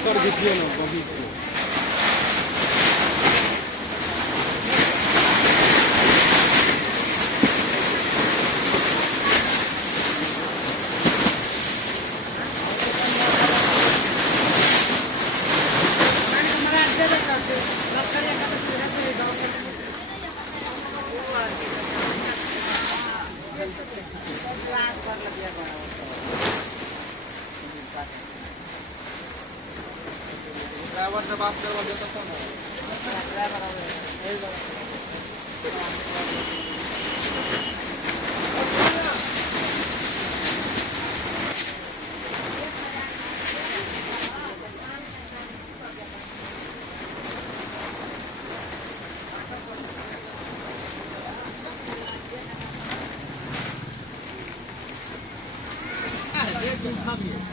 कर दीजिए ना कभी ड्राइवर से बात करवा देता था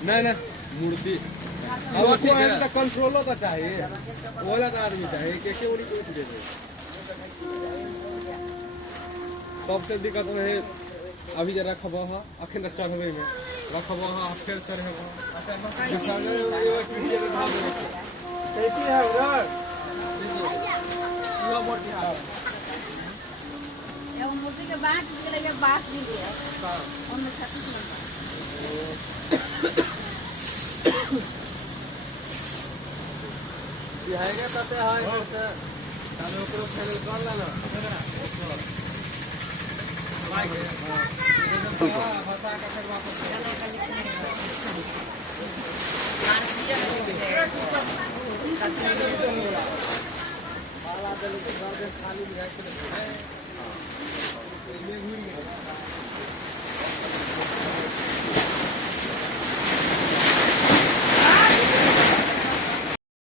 ना नहीं मूर्ति अब कंट्रोल तो चाहिए बोला तो आदमी चाहिए के उड़ी को दे दे सबसे दिक्कत है अभी जरा रखबो है अखन चढ़वे में रखबो है फिर चढ़े मूर्ति के बांट के बांस दीजिए बिहाएगा तते है से ताले ओकरो चैनल कर लेना लाइक हां भाषा का फिर वापस आरसीएन बाला दल के घर के खाली बिहाए के है ये घूम